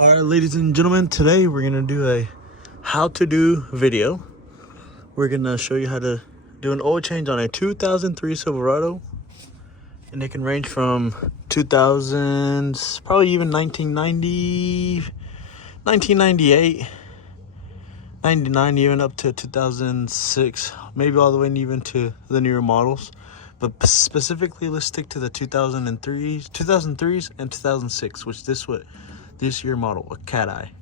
All right, ladies and gentlemen, today we're gonna do a how to do video. We're gonna show you how to do an oil change on a 2003 Silverado, and it can range from 2000s, probably even 1990, 1998, 99, even up to 2006, maybe all the way even to the newer models. But specifically, let's stick to the 2003s and 2006, which this year model, a cat eye.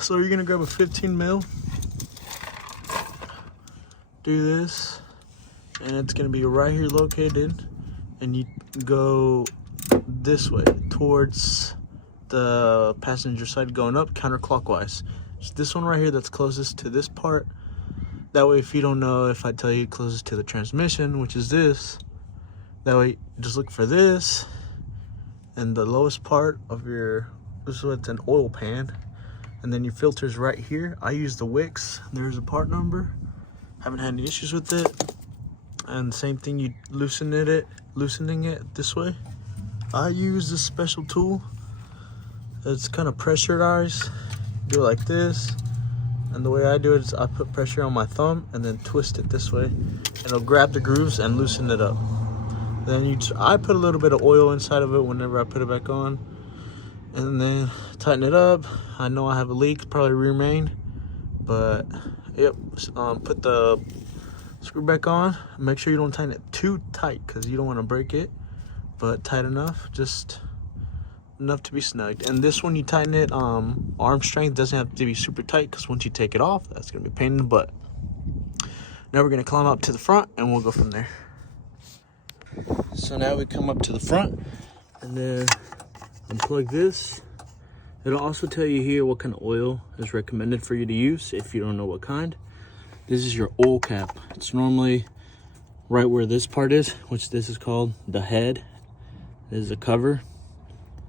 So you're gonna grab a 15 mil, do this, and it's gonna be right here located, and you go this way towards the passenger side, going up counterclockwise. It's this one right here that's closest to this part. That way, if you don't know, if I tell you closest to the transmission, which is this, that way just look for this. And the lowest part of this is what's an oil pan, and then your filter's right here. I use the wicks. There's a part number. Haven't had any issues with it. And same thing, you loosening it this way. I use this special tool. It's kind of pressurized. Do it like this, and the way I do it is I put pressure on my thumb and then twist it this way, and it'll grab the grooves and loosen it up. Then I put a little bit of oil inside of it whenever I put it back on, and then tighten it up. I know I have a leak, probably rear main, but yep. Put the screw back on. Make sure you don't tighten it too tight because you don't want to break it, but tight enough, just enough to be snugged. And this one, you tighten it arm strength, doesn't have to be super tight because once you take it off, that's gonna be a pain in the butt. Now we're gonna climb up to the front and we'll go from there. So now we come up to the front and then unplug this. It'll also tell you here what kind of oil is recommended for you to use if you don't know what kind. This is your oil cap. It's normally right where this part is, which this is called the head. This is the cover.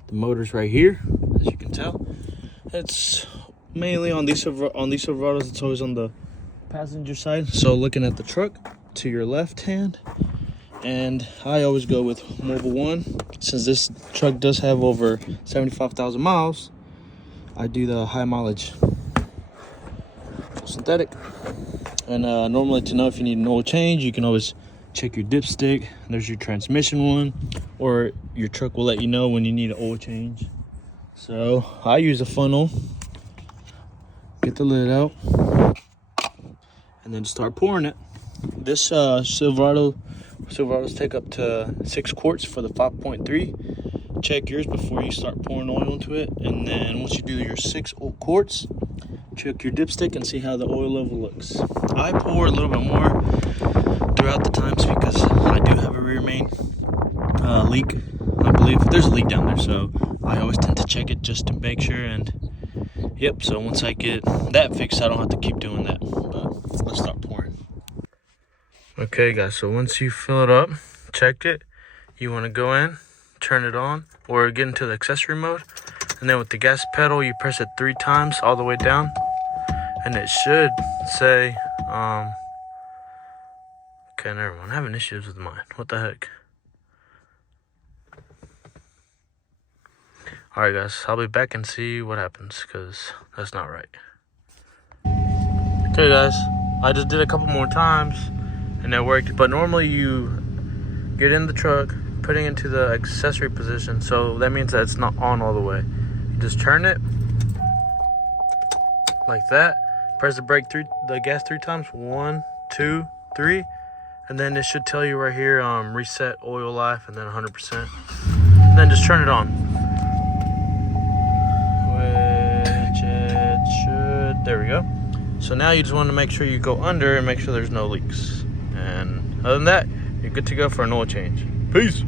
The motor's right here, as you can tell. It's mainly on these Silverados, it's always on the passenger side. So looking at the truck to your left hand. And I always go with Mobile One. Since this truck does have over 75,000 miles, I do the high mileage synthetic. And normally, to know if you need an oil change, you can always check your dipstick. There's your transmission one, or your truck will let you know when you need an oil change. So I use a funnel, get the lid out, and then start pouring it. This Silverados take up to 6 quarts for the 5.3. Check yours before you start pouring oil into it, and then once you do your 6 quarts, check your dipstick and see how the oil level looks. I pour a little bit more throughout the times because I do have a rear main leak. I believe there's a leak down there, so I always tend to check it just to make sure. And yep, so once I get that fixed, I don't have to keep doing that. But let's start pouring. Okay guys, so once you fill it up, checked it, you want to go in, turn it on, or get into the accessory mode, and then with the gas pedal you press it 3 times all the way down, and it should say okay, never mind, I'm having issues with mine, what the heck. Alright guys, I'll be back and see what happens, because that's not right. Okay guys, I just did a couple more times and it worked, but normally you get in the truck, putting it into the accessory position, so that means that it's not on all the way. You just turn it like that, press the gas 3 times, 1, 2, 3, and then it should tell you right here, reset oil life, and then 100%, and then just turn it on, which it should. There we go. So now you just want to make sure you go under and make sure there's no leaks. And other than that, you're good to go for an oil change. Peace.